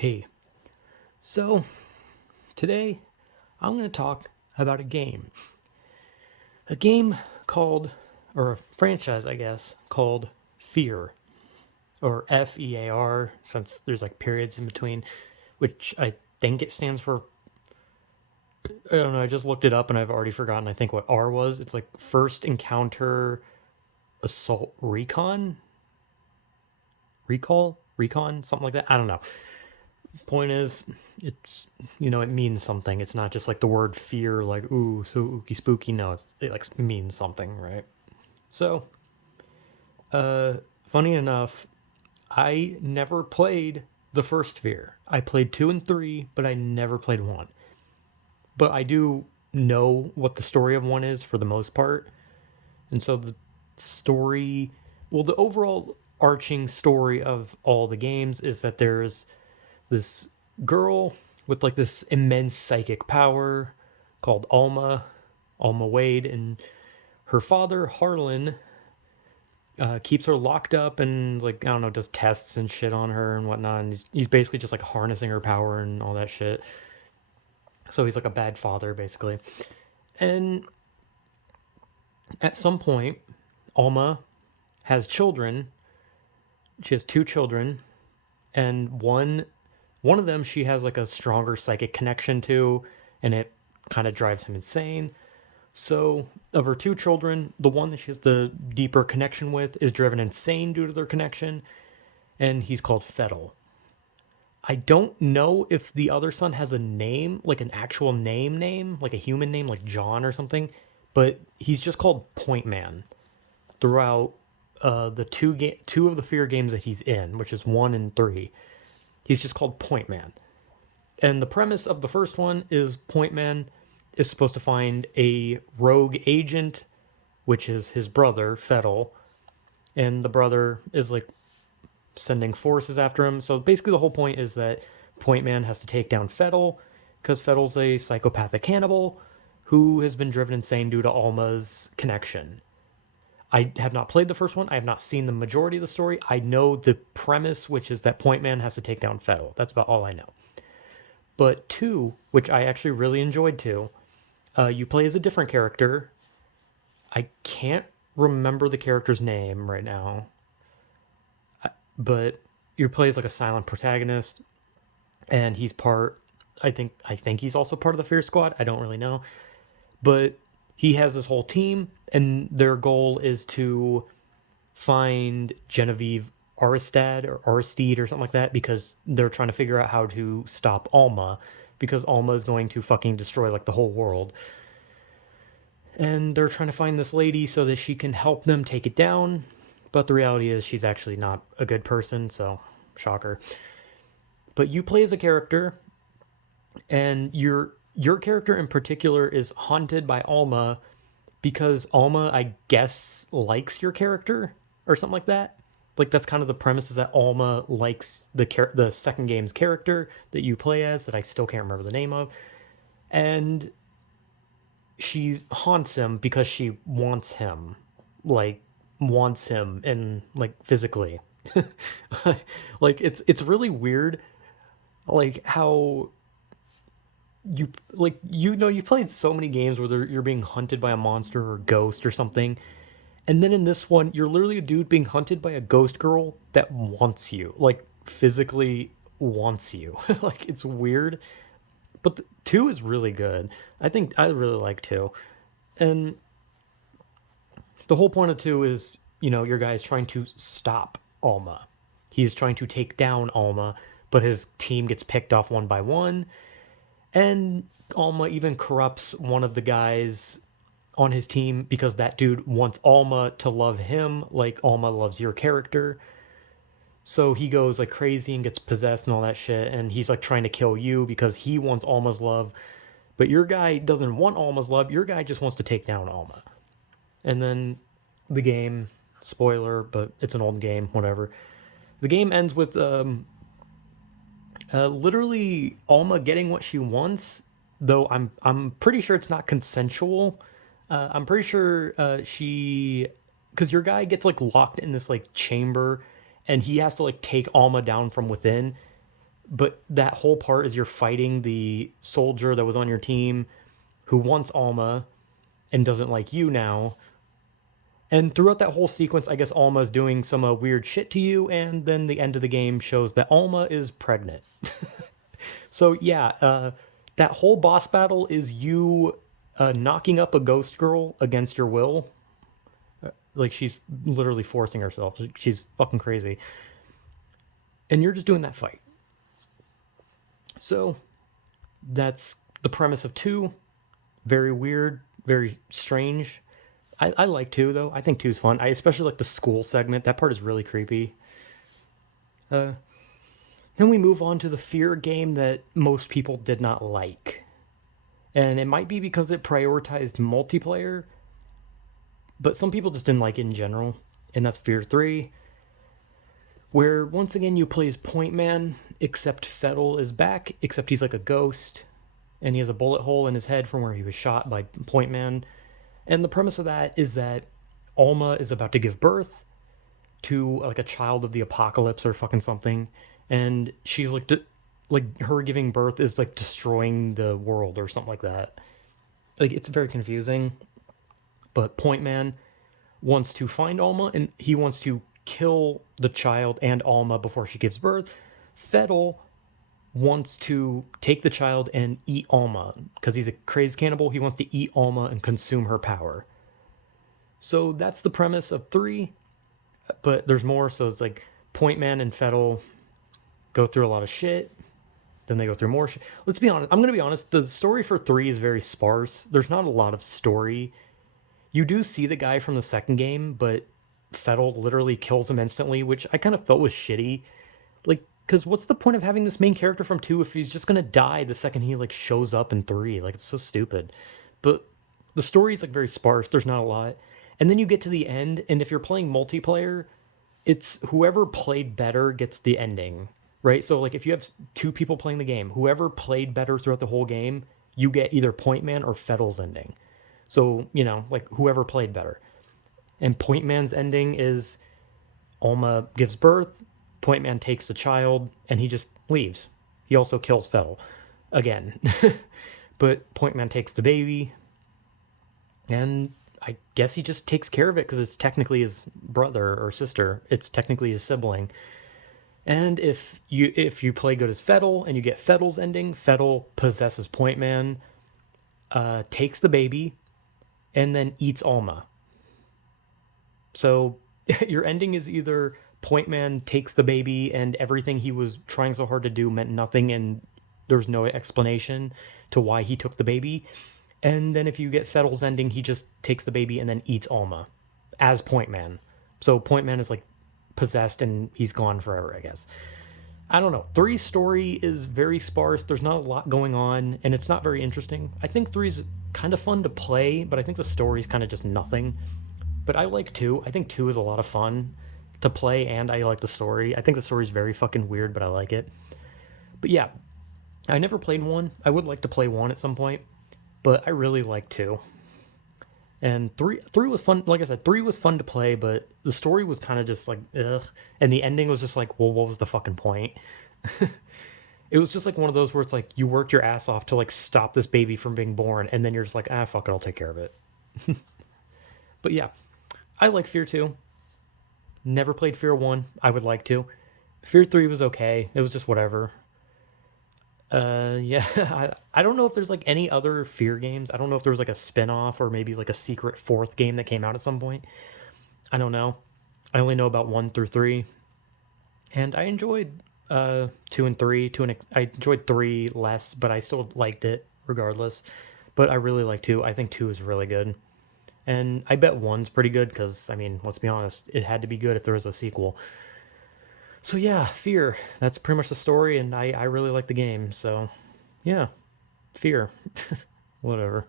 Hey, so today I'm going to talk about a game called, or a franchise, I guess, called Fear, or F.E.A.R, since there's like periods in between, which I think it stands for. I don't know, I just looked it up and I've already forgotten, I think, what R was. It's like First Encounter Assault Recon, something like that. I don't know. Point is, it's it means something. It's not just like the word fear, like ooh, so ooky spooky. No, it like means something, right? So, uh, funny enough, I never played the first Fear. I played two and three, but I never played one. But I do know what the story of one is for the most part, and so the story, well, the overall arching story of all the games is that there's this girl with like this immense psychic power called Alma Wade, and her father Harlan keeps her locked up and like I don't know, does tests and shit on her and whatnot. And he's basically just like harnessing her power and all that shit. So he's like a bad father basically. And at some point, Alma has children. She has two children, and one of them she has like a stronger psychic connection to, and it kind of drives him insane. So, of her two children, the one that she has the deeper connection with is driven insane due to their connection, and he's called Fettel. I don't know if the other son has a name, like an actual name, like a human name, like John or something, but he's just called Point Man throughout the two of the Fear games that he's in, which is one and three. He's just called Point Man. And the premise of the first one is Point Man is supposed to find a rogue agent, which is his brother, Fettel, and the brother is like sending forces after him. So basically, the whole point is that Point Man has to take down Fettel because Fettel's a psychopathic cannibal who has been driven insane due to Alma's connection. I have not played the first one. I have not seen the majority of the story. I know the premise, which is that Point Man has to take down Fettel. That's about all I know. But two, which I actually really enjoyed too, you play as a different character. I can't remember the character's name right now, but you play as like a silent protagonist, and he's part. I think he's also part of the Fear Squad. I don't really know, but he has this whole team, and their goal is to find Genevieve Aristide or something like that because they're trying to figure out how to stop Alma because Alma is going to fucking destroy like the whole world. And they're trying to find this lady so that she can help them take it down. But the reality is she's actually not a good person, so shocker. But you play as a character, and your character in particular is haunted by Alma because Alma, I guess, likes your character or something like that. Like that's kind of the premise is that Alma likes the second game's character that you play as that I still can't remember the name of, and she haunts him because she like wants him and like physically. Like it's really weird, like how you've played so many games where you're being hunted by a monster or a ghost or something, and then in this one you're literally a dude being hunted by a ghost girl that wants you, like physically wants you. Like it's weird, but two is really good. I think I really like two. And the whole point of two is, your guy's trying to stop Alma. He's trying to take down Alma, but his team gets picked off one by one. And Alma even corrupts one of the guys on his team because that dude wants Alma to love him like Alma loves your character. So he goes like crazy and gets possessed and all that shit. And he's like trying to kill you because he wants Alma's love. But your guy doesn't want Alma's love. Your guy just wants to take down Alma. And then the game, spoiler, but it's an old game, whatever. The game ends with literally Alma getting what she wants, though I'm pretty sure it's not consensual. I'm pretty sure she, because your guy gets like locked in this like chamber, and he has to like take Alma down from within. But that whole part is you're fighting the soldier that was on your team who wants Alma and doesn't like you now. And throughout that whole sequence, I guess Alma's doing some weird shit to you, and then the end of the game shows that Alma is pregnant. So yeah, that whole boss battle is you knocking up a ghost girl against your will. Like she's literally forcing herself. She's fucking crazy, and you're just doing that fight. So that's the premise of two. Very weird, very strange. I like two though. I think two's fun. I especially like the school segment. That part is really creepy. Uh, then we move on to the Fear game that most people did not like. And it might be because it prioritized multiplayer, but some people just didn't like it in general. And that's Fear 3, where once again you play as Point Man, except Fettel is back, except he's like a ghost, and he has a bullet hole in his head from where he was shot by Point Man. And the premise of that is that Alma is about to give birth to like a child of the apocalypse or fucking something, and she's like her giving birth is like destroying the world or something like that. Like it's very confusing. But Point Man wants to find Alma and he wants to kill the child and Alma before she gives birth. Fettel wants to take the child and eat Alma because he's a crazed cannibal. He wants to eat Alma and consume her power. So that's the premise of 3, but there's more. So it's like Point Man and Fettel go through a lot of shit. Then they go through more shit. Let's be honest. I'm going to be honest. The story for 3 is very sparse. There's not a lot of story. You do see the guy from the second game, but Fettel literally kills him instantly, which I kind of felt was shitty. Like, because what's the point of having this main character from 2 if he's just going to die the second he, like, shows up in 3? Like, it's so stupid. But the story is, like, very sparse. There's not a lot. And then you get to the end, and if you're playing multiplayer, it's whoever played better gets the ending, right? So, like, if you have 2 people playing the game, whoever played better throughout the whole game, you get either Point Man or Fettel's ending. So, you know, like, whoever played better. And Point Man's ending is Alma gives birth, Point Man takes the child, and he just leaves. He also kills Fettel again. But Point Man takes the baby, and I guess he just takes care of it because it's technically his brother or sister. It's technically his sibling. And if you play good as Fettel and you get Fettel's ending, Fettel possesses Point Man, takes the baby, and then eats Alma. So your ending is either Point Man takes the baby and everything he was trying so hard to do meant nothing and there's no explanation to why he took the baby. And then if you get Fettel's ending, he just takes the baby and then eats Alma as Point Man. So Point Man is like possessed and he's gone forever, I guess. I don't know. 3's story is very sparse. There's not a lot going on, and it's not very interesting. I think 3's kind of fun to play, but I think the story's kind of just nothing. But I like 2. I think 2 is a lot of fun to play, and I like the story. I think the story's very fucking weird, but I like it. But yeah, I never played 1. I would like to play 1 at some point, but I really like 2. And three was fun. Like I said, 3 was fun to play, but the story was kind of just like ugh, and the ending was just like, well, what was the fucking point? It was just like one of those where it's like you worked your ass off to like stop this baby from being born, and then you're just like, ah, fuck it, I'll take care of it. But yeah, I like Fear 2. Never played Fear 1. I would like to. Fear 3 was okay. It was just whatever. Yeah, I don't know if there's like any other Fear games. I don't know if there was like a spin-off or maybe like a secret 4th game that came out at some point. I don't know. I only know about 1 through 3. And I enjoyed 2 and 3. I enjoyed 3 less, but I still liked it regardless. But I really like 2. I think 2 is really good. And I bet 1's pretty good because, I mean, let's be honest, it had to be good if there was a sequel. So yeah, Fear. That's pretty much the story, and I really like the game. So yeah, Fear. Whatever.